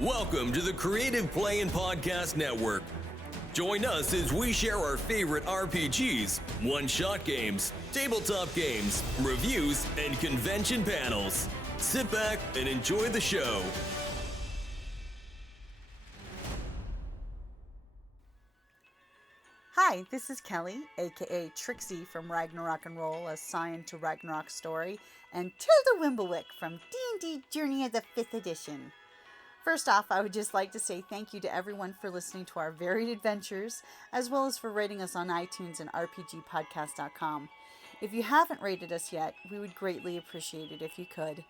Welcome to the Creative Play and Podcast Network. Join us as we share our favorite RPGs, one-shot games, tabletop games, reviews, and convention panels. Sit back and enjoy the show. Hi, this is Kelly, aka Trixie from Ragnarok and Roll, a Scion to Ragnarok story, and Tilda Wimblewick from D&D Journey of the 5th Edition. First off, I would just like to say thank you to everyone for listening to our varied adventures, as well as for rating us on iTunes and RPGpodcast.com. If you haven't rated us yet, we would greatly appreciate it if you could.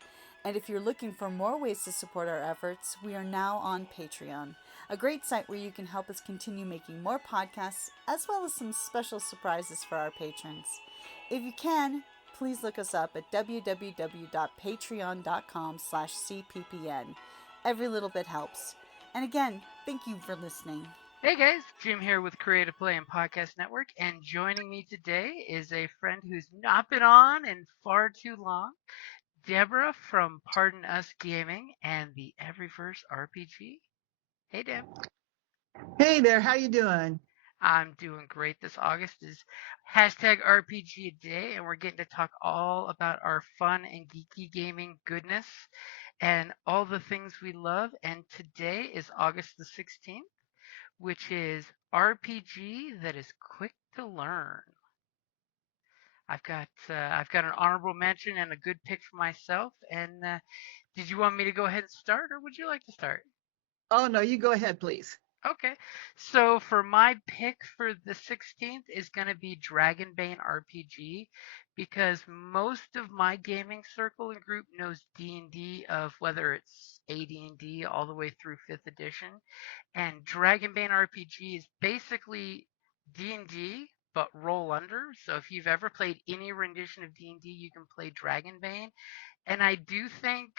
And if you're looking for more ways to support our efforts, we are now on Patreon, a great site where you can help us continue making more podcasts, as well as some special surprises for our patrons. If you can, please look us up at www.patreon.com/cppn. Every little bit helps. And again, thank you for listening. Hey guys, Jim here with Creative Play and Podcast Network, and joining me today is a friend who's not been on in far too long, Debra from ParDen Us Gaming and the Everyverse RPG. Hey Deb. Hey there, how you doing? I'm doing great. This August is #RPGaDay, and we're getting to talk all about our fun and geeky gaming goodness and all the things we love. And today is August the 16th, which is RPG that is quick to learn. I've got an honorable mention and a good pick for myself. And did you want me to go ahead and start, or would you like to start? Oh, no, you go ahead, please. Okay, so for my pick for the 16th is going to be Dragonbane RPG, because most of my gaming circle and group knows D&D, of whether it's AD&D all the way through 5th edition, and Dragonbane RPG is basically D&D but roll under. So if you've ever played any rendition of D&D, you can play Dragonbane. And I do think,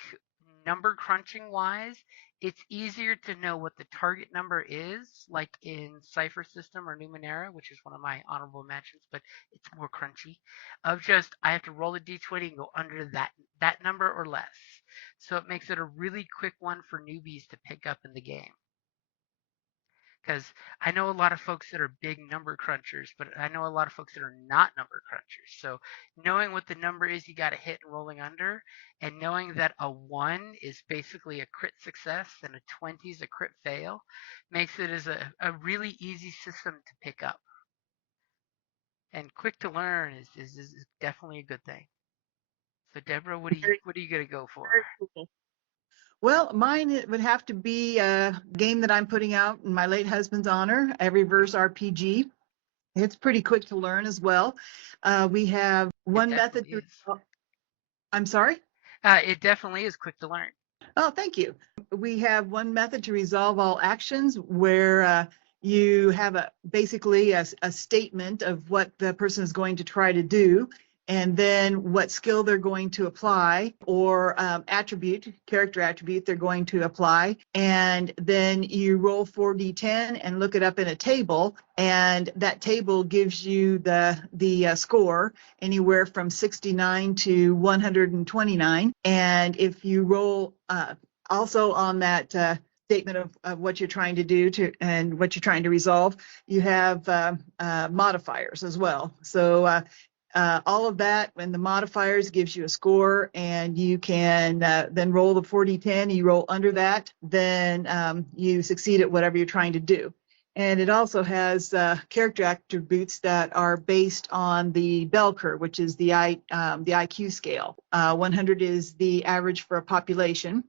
number crunching wise, it's easier to know what the target number is, like in Cipher System or Numenera, which is one of my honorable mentions, but it's more crunchy. Of just, I have to roll a d20 and go under that number or less. So it makes it a really quick one for newbies to pick up in the game. Because I know a lot of folks that are big number crunchers, but I know a lot of folks that are not number crunchers. So knowing what the number is you got to hit and rolling under, and knowing that a 1 is basically a crit success and a 20 is a crit fail, makes it as a really easy system to pick up. And quick to learn is definitely a good thing. So Debra, what are you gonna go for? Well, mine would have to be a game that I'm putting out in my late husband's honor, Everyverse RPG. It's pretty quick to learn as well. We have one method. I'm sorry? It definitely is quick to learn. Oh, thank you. We have one method to resolve all actions where you have basically a statement of what the person is going to try to do, and then what skill they're going to apply, or character attribute they're going to apply. And then you roll 4d10 and look it up in a table, and that table gives you the score anywhere from 69 to 129. And if you roll also on that statement of what you're trying to do and what you're trying to resolve, you have modifiers as well. So all of that and the modifiers gives you a score, and you can then roll the 4d10. You roll under that, then you succeed at whatever you're trying to do. And it also has character attributes that are based on the bell curve, which is the IQ scale. 100 is the average for a population.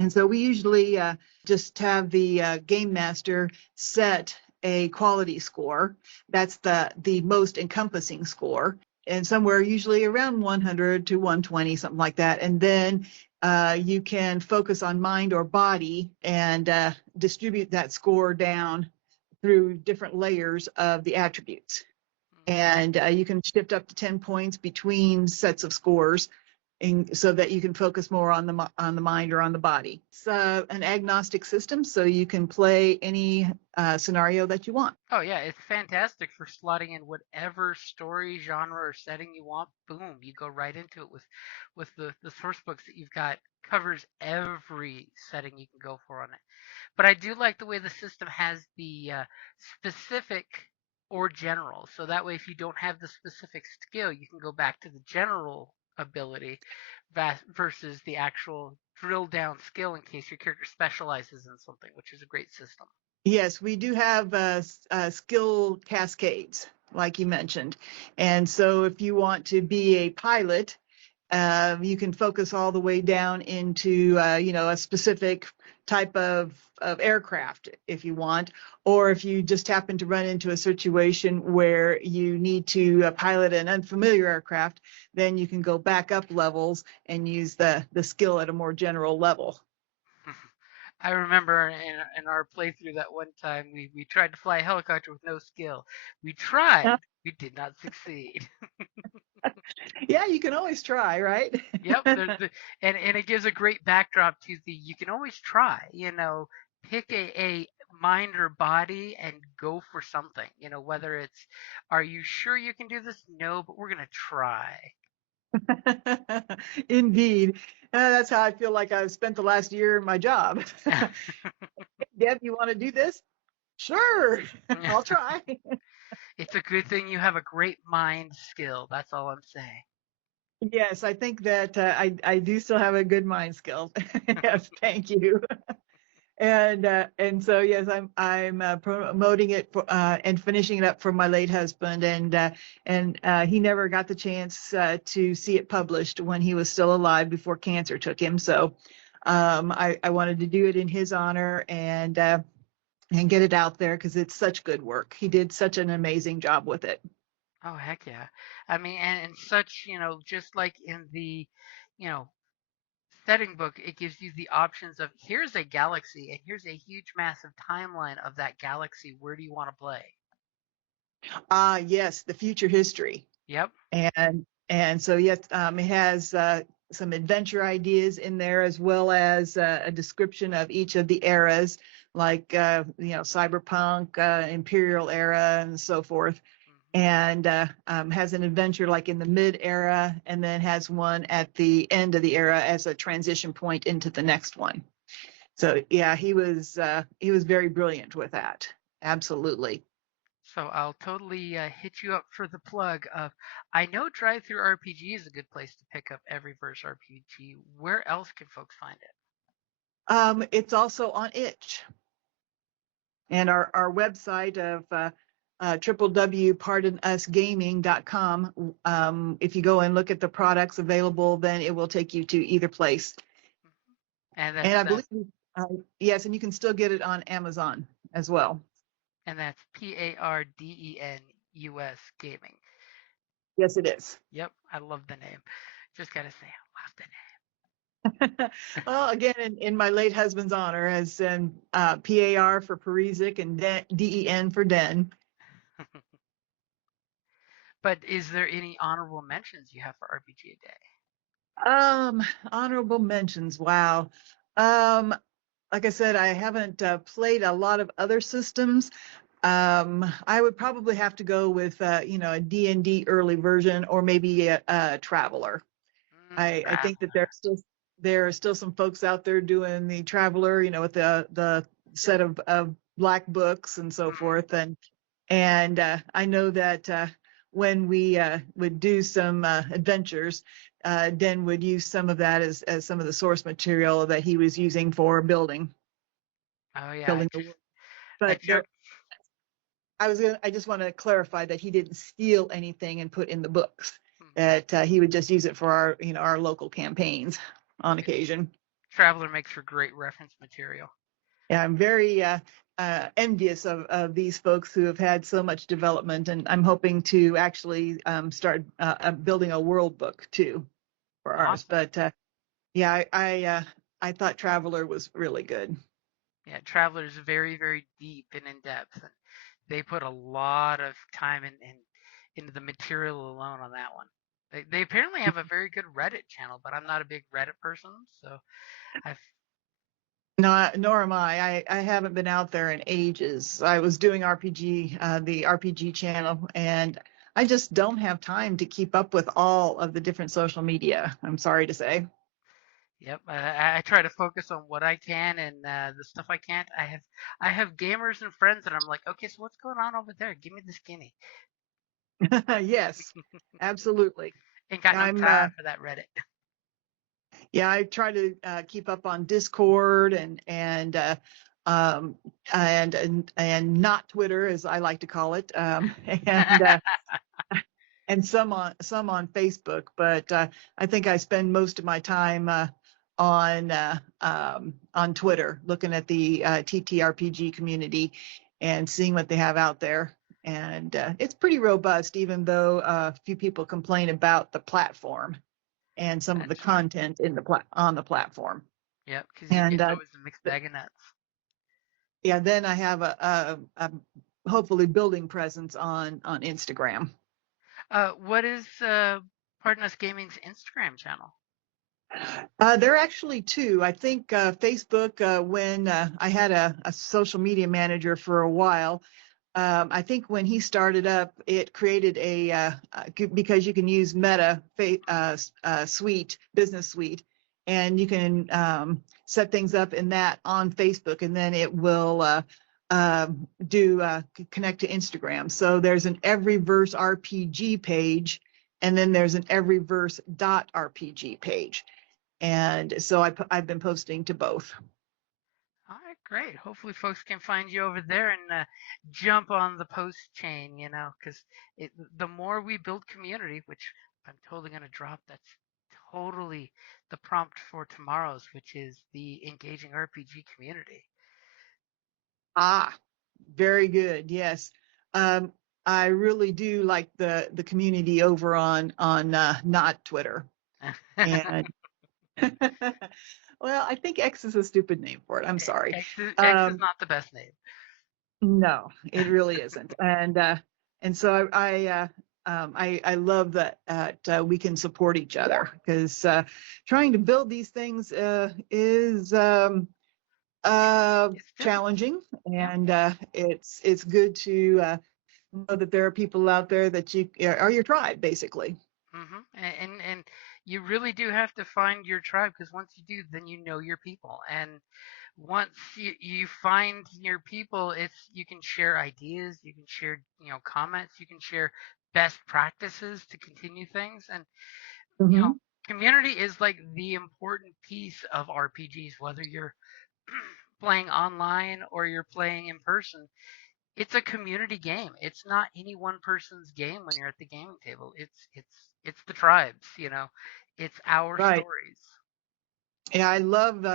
And so we usually just have the game master set a quality score. That's the most encompassing score, and somewhere usually around 100 to 120, something like that. And then you can focus on mind or body and distribute that score down through different layers of the attributes. And you can shift up to 10 points between sets of scores. and so that you can focus more on the mind or on the body. It's an agnostic system, so you can play any scenario that you want. Oh yeah, it's fantastic for slotting in whatever story, genre, or setting you want. Boom, you go right into it with the source books that you've got. Covers every setting you can go for on it. But I do like the way the system has the specific or general. So that way, if you don't have the specific skill, you can go back to the general ability versus the actual drill down skill in case your character specializes in something, which is a great system. Yes, we do have skill cascades, like you mentioned. And so if you want to be a pilot, you can focus all the way down into, a specific type of aircraft if you want. Or if you just happen to run into a situation where you need to pilot an unfamiliar aircraft, then you can go back up levels and use the skill at a more general level. I remember in our playthrough that one time we tried to fly a helicopter with no skill. We tried, we did not succeed. Yeah, you can always try, right? Yep, and it gives a great backdrop to the you can always try, pick a mind or body and go for something, whether it's are you sure you can do this? No, but we're gonna try. Indeed. That's how I feel like I've spent the last year in my job. Deb, you want to do this? Sure, I'll try. It's a good thing you have a great mind skill. That's all I'm saying. Yes, I think that I do still have a good mind skill. Yes, thank you. And so yes, I'm promoting it for, and finishing it up for my late husband, and he never got the chance to see it published when he was still alive before cancer took him. So I wanted to do it in his honor and get it out there because it's such good work. He did such an amazing job with it. Oh heck yeah. I mean and such, just like in the, you know, setting book, it gives you the options of here's a galaxy and here's a huge massive timeline of that galaxy. Where do you want to play? Yes, the future history. Yep. And so yes, it has some adventure ideas in there as well as a description of each of the eras, like cyberpunk, imperial era, and so forth. Hmm. And has an adventure like in the mid era, and then has one at the end of the era as a transition point into the next one. So yeah, he was very brilliant with that. Absolutely. So I'll totally hit you up for the plug of I know Drive Through RPG is a good place to pick up every verse RPG. Where else can folks find it? It's also on itch. And our website of www.ParDenUsGaming.com, if you go and look at the products available, then it will take you to either place. Mhm. And And I that's believe, uh, yes, and you can still get it on Amazon as well. and that's ParDenUs Gaming. Yes, it is. Yep, I love the name. Just gotta say, I love the Well, again, in my late husband's honor, as in PAR for Parizek and DEN for Den. name. But is there any honorable mentions you have for RPG a day? Honorable mentions. Wow. Um, like I said, I haven't played a lot of other systems. I would probably have to go with, a D&D early version or maybe a Traveler. I think that Traveler. there are still some folks out there doing the Traveler, with the set of black books and so Mhm. forth. And I know that when we would do some adventures, Den would use some of that as some of the source material that he was using for Oh yeah, building the world. I But joke. I just want to clarify that he didn't steal anything and put in the books. Hmm. That he would just use it for our local campaigns on Yeah, occasion. Traveler makes for great reference material. Yeah, I'm very envious of these folks who have had so much development, and I'm hoping to actually start building a world book too for ours. Awesome. But yeah, I thought Traveler was really good. Yeah, Traveler is very, very deep and in depth, and they put a lot of time into the material alone on that one. They apparently have a very good Reddit channel, but I'm not a big Reddit person, so I've No, nor am I. I haven't been out there in ages. I was doing the RPG channel, and I just don't have time to keep up with all of the different social media. I'm sorry to say. Yep, I try to focus on what I can and the stuff I can't. I have gamers and friends that I'm like, okay, so what's going on over there? Give me the skinny. Yes, absolutely. Ain't got no I'm time for that Reddit. Yeah, I try to keep up on Discord um, and not Twitter, as I like to call it, and uh, and some on Facebook. But I think I spend most of my time on Twitter, looking at the TTRPG community and seeing what they have out there. And it's pretty robust, even though a few people complain about the platform and some of the That's fine. content on the platform. Yep, because And it's always a mixed bag of nuts. yeah, then I have a hopefully building presence on Instagram. What is ParDen Us Gaming's Instagram channel? There are actually two. I think Facebook, when I had a social media manager for a while, I think when he started up, it created because you can use Meta Suite, Business Suite, and you can set things up in that on Facebook, and then it will connect to Instagram. So there's an Everyverse RPG page, and then there's an Everyverse.rpg page. And so I've been posting to both. All right, great. Hopefully, folks can find you over there and jump on the post chain, because the more we build community, which I'm totally going to drop, that's totally the prompt for tomorrow's, which is the engaging RPG community. Ah, very good. Yes. I really do like the community over on not Twitter. And well, I think X is a stupid name for it. I'm sorry. X is not the best name. No, it really isn't. And so I love that we can support each other, because trying to build these things is challenging, and it's good to know that there are people out there that are your tribe, basically. And you really do have to find your tribe, because once you do, then you know your people. And once you find your people, you can share ideas, you can share comments, you can share best practices to continue things. And Mm-hmm. community is like the important piece of RPGs, whether you're playing online or you're playing in person. It's a community game. It's not any one person's game when you're at the gaming table. It's the tribes, It's our Right. stories. Yeah, I love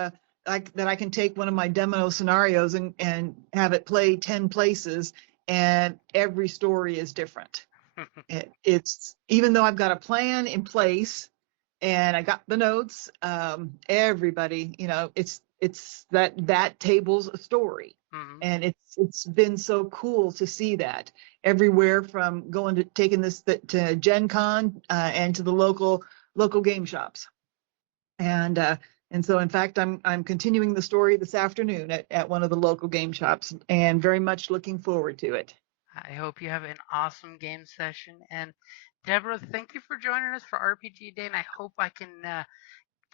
like that I can take one of my demo scenarios and have it play 10 places, and every story is different. It's even though I've got a plan in place and I got the notes, everybody, it's that table's a story. Mm-hmm. And it's been so cool to see that everywhere, from taking this to Gen Con and to the local game shops. And so, in fact, I'm continuing the story this afternoon at one of the local game shops, and very much looking forward to it. I hope you have an awesome game session. And Debra, thank you for joining us for RPG Day. And I hope I can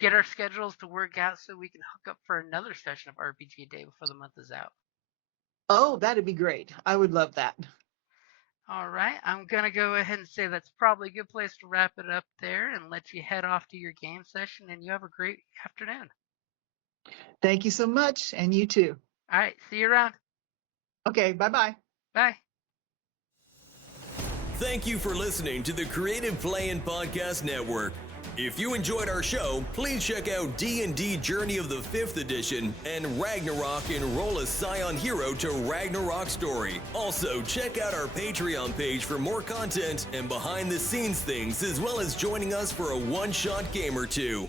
get our schedules to work out so we can hook up for another session of RPG Day before the month is out. Oh, that'd be great. I would love that. All right. I'm going to go ahead and say that's probably a good place to wrap it up there and let you head off to your game session. And you have a great afternoon. Thank you so much. And you too. All right. See you around. Okay. Bye-bye. Bye. Thank you for listening to the Creative Play-In Podcast Network. If you enjoyed our show, please check out D&D Journey of the 5th Edition and Ragnarok Enroll a Scion Hero to Ragnarok Story. Also, check out our Patreon page for more content and behind-the-scenes things, as well as joining us for a one-shot game or two.